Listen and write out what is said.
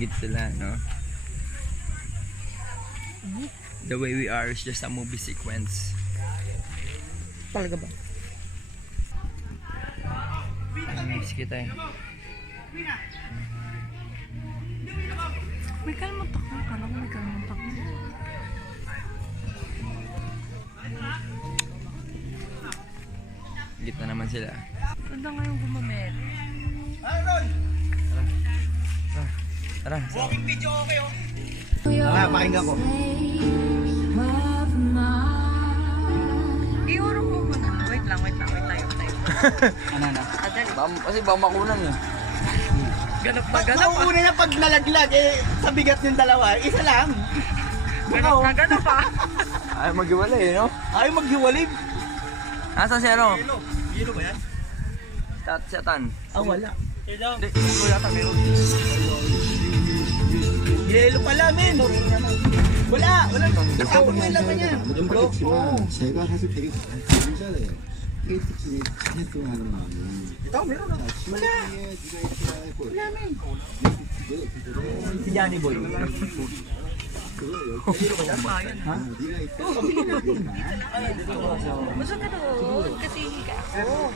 Ingit sila, no? The way we are is just a movie sequence. Talaga ba? Miss kita eh. May kalmuntak na. Kala ko may kalmuntak na. Ingit na naman sila. Ganda ngayong gumamit. Tara. Walking video okay oh. Pakinggan ko. Iurong mo muna. Wait lang. Yung tayo. Ano na? Adali. Kasi baka makunan eh. Ganap na ganap. Nauuna na pag nalaglag sa bigat yung dalawa, isa lang. Ganap pa. Ay, maghiwalay eh, no? Ayaw maghiwalay. Asa si ano? Yelo ba yan? Satan. Wala. Hindi, yelo yata meron. Yelo pala, men. Wala. Kasama mo yung laman niya. 모르겠지만 제가 사실 되게 괜찮아요. KT팀이 활동하는 마음이 Ito, meron na. wala. Wala, men. Si Johnny Boy. 아, 네가 있다. Gusto ka doon. Kasi higa ako.